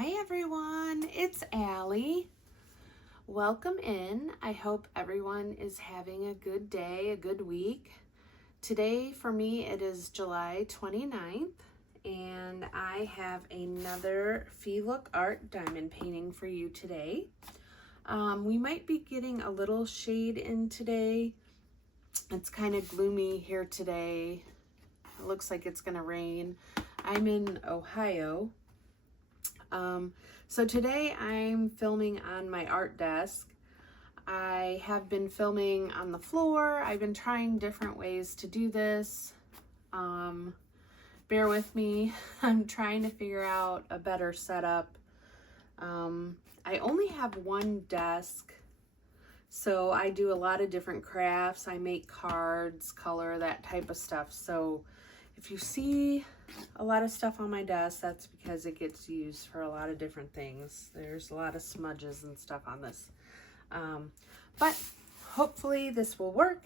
Hi everyone, it's Allie. Welcome in. I hope everyone is having a good day, a good week. Today for me it is July 29th and I have another FeeLook Art diamond painting for you today. We might be getting a little shade in today. It's kind of gloomy here today. It looks like it's gonna rain. I'm in Ohio. So today I'm filming on my art desk. I have been filming on the floor. I've been trying different ways to do this. Bear with me. I'm trying to figure out a better setup. I only have one desk, so I do a lot of different crafts. I make cards, color, that type of stuff. So if you see a lot of stuff on my desk, that's because it gets used for a lot of different things. There's a lot of smudges and stuff on this. But hopefully this will work.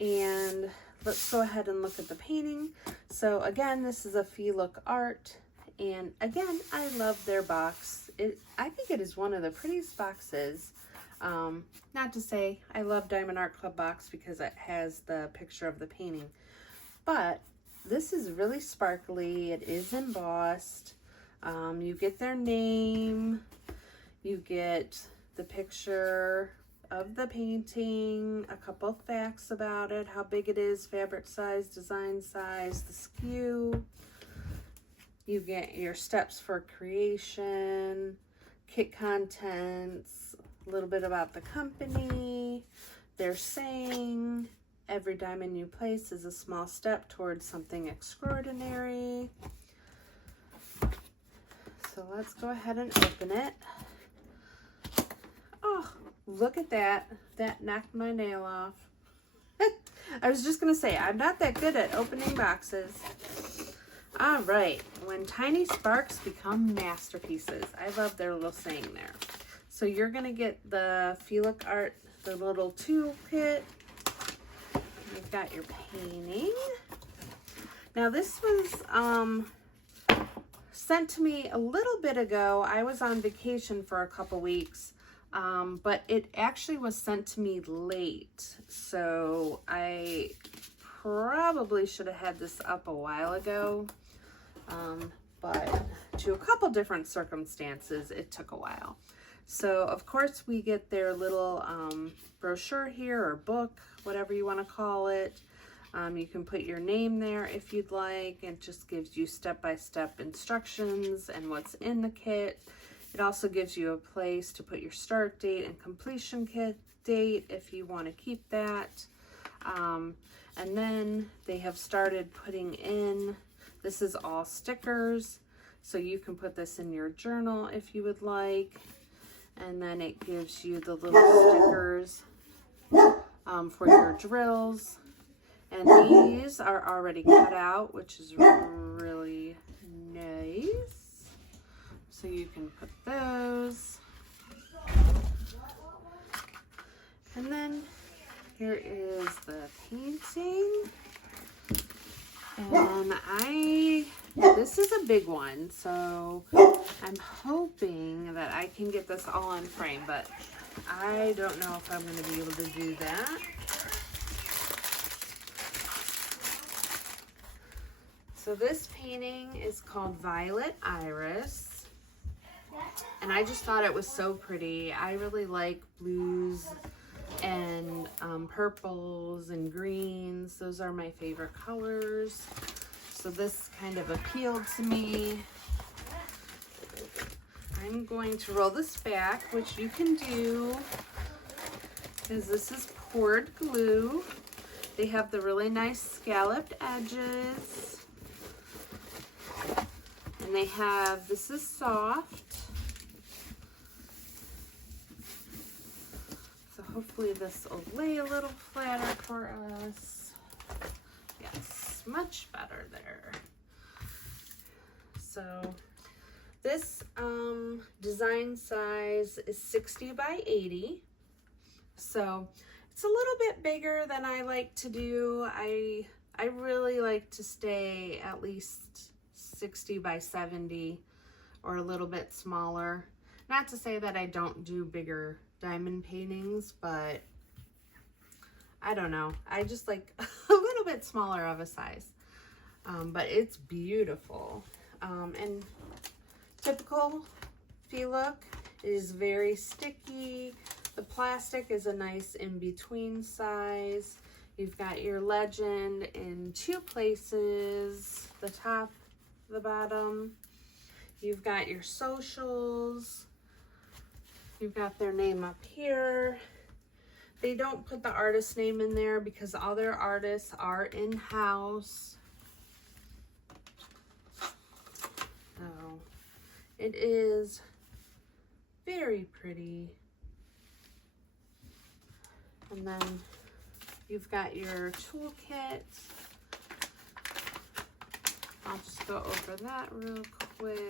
And let's go ahead and look at the painting. So again, this is a FeeLook Art. And again, I love their box. I think it is one of the prettiest boxes. Not to say I love Diamond Art Club box because it has the picture of the painting. But this is really sparkly. It is embossed. You get their name. You get the picture of the painting, a couple facts about it, how big it is, fabric size, design size, the skew. You get your steps for creation, kit contents, a little bit about the company. They're saying every diamond you place is a small step towards something extraordinary. So let's go ahead and open it. Oh, look at that. That knocked my nail off. I was just going to say, I'm not that good at opening boxes. All right. When tiny sparks become masterpieces. I love their little saying there. So you're going to get the FeeLook Art, the little toolkit. You've got your painting. Now this was sent to me a little bit ago. I was on vacation for a couple weeks, but it actually was sent to me late. So I probably should have had this up a while ago, but to a couple different circumstances, it took a while. So of course we get their little brochure here, or book, whatever you want to call it. You can put your name there if you'd like. It just gives you step-by-step instructions and what's in the kit. It also gives you a place to put your start date and completion kit date if you want to keep that. And then they have started putting in, this is all stickers, so you can put this in your journal if you would like. And then it gives you the little stickers for your drills. And these are already cut out, which is really nice. So you can put those. And then here is the painting. And this is a big one, so I'm hoping that I can get this all on frame, but I don't know if I'm going to be able to do that. So this painting is called Violet Iris, and I just thought it was so pretty. I really like blues and purples and greens. Those are my favorite colors. So this kind of appealed to me. I'm going to roll this back, which you can do, because this is poured glue. They have the really nice scalloped edges. And they have, this is soft. So hopefully this will lay a little flatter for us. Yes, much better there. So this design size is 60 by 80. So it's a little bit bigger than I like to do. I really like to stay at least 60 by 70 or a little bit smaller. Not to say that I don't do bigger diamond paintings, but I don't know. I just like a little bit smaller of a size. But it's beautiful. And typical FeeLook is very sticky. The plastic is a nice in-between size. You've got your legend in 2 places, the top, the bottom. You've got your socials. You've got their name up here. They don't put the artist name in there because all their artists are in-house. So it is very pretty. And then you've got your toolkit. I'll just go over that real quick.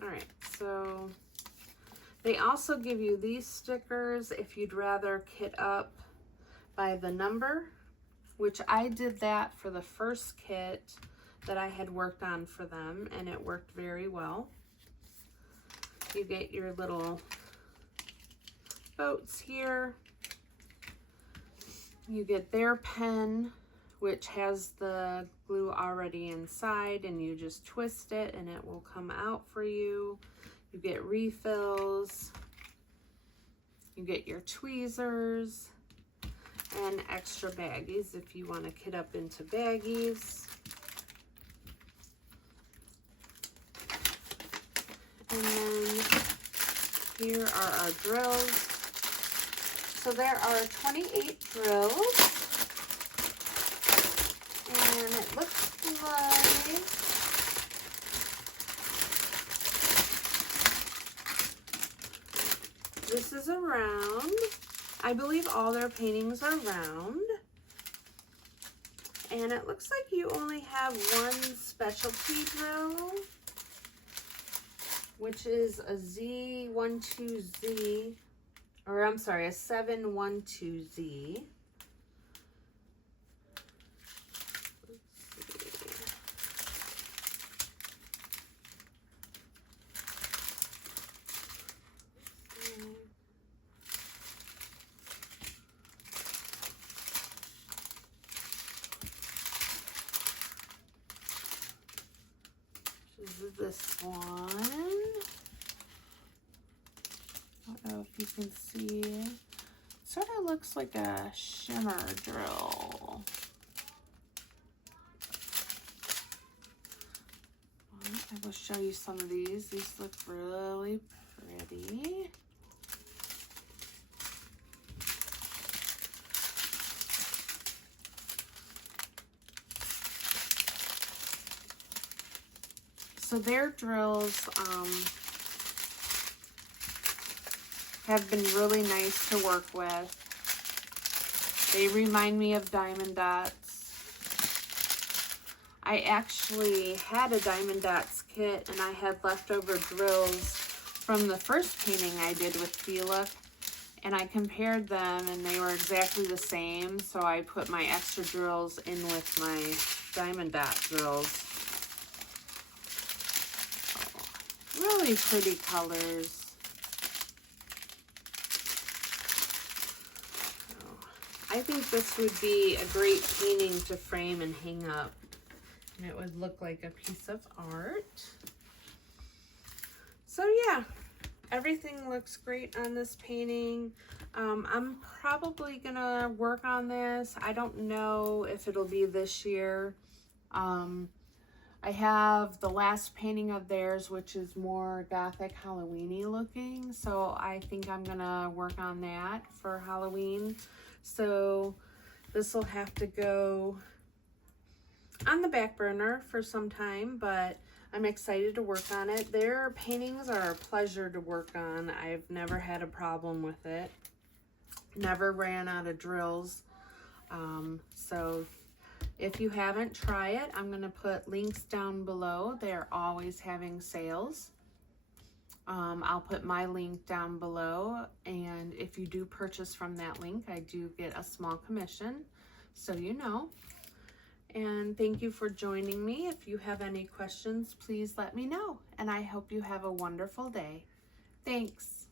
All right, so they also give you these stickers if you'd rather kit up by the number, which I did that for the first kit that I had worked on for them, and it worked very well. You get your little boats here. You get their pen, which has the glue already inside, and you just twist it and it will come out for you. You get refills. You get your tweezers and extra baggies if you want to kit up into baggies. And then here are our drills. So there are 28 drills. And it looks like this is a round. I believe all their paintings are round. And it looks like you only have one specialty drill, which is a Z12Z, or I'm sorry, a 712Z. This one. I don't know if you can see. It sort of looks like a shimmer drill. I will show you some of these. These look really pretty. So their drills have been really nice to work with. They remind me of diamond dots. I actually had a diamond dots kit, and I had leftover drills from the first painting I did with FeeLook, and I compared them and they were exactly the same, so I put my extra drills in with my diamond dot drills. Really pretty colors. I think this would be a great painting to frame and hang up, and it would look like a piece of art. So yeah, everything looks great on this painting. I'm probably gonna work on this. I don't know if it'll be this year. I have the last painting of theirs, which is more gothic Halloween-y looking, so I think I'm gonna work on that for Halloween. So this will have to go on the back burner for some time, but I'm excited to work on it. Their paintings are a pleasure to work on. I've never had a problem with it. Never ran out of drills. So if you haven't, try it. I'm going to put links down below. They're always having sales. I'll put my link down below, and if you do purchase from that link, I do get a small commission, so you know. And thank you for joining me. If you have any questions, please let me know. And I hope you have a wonderful day. Thanks.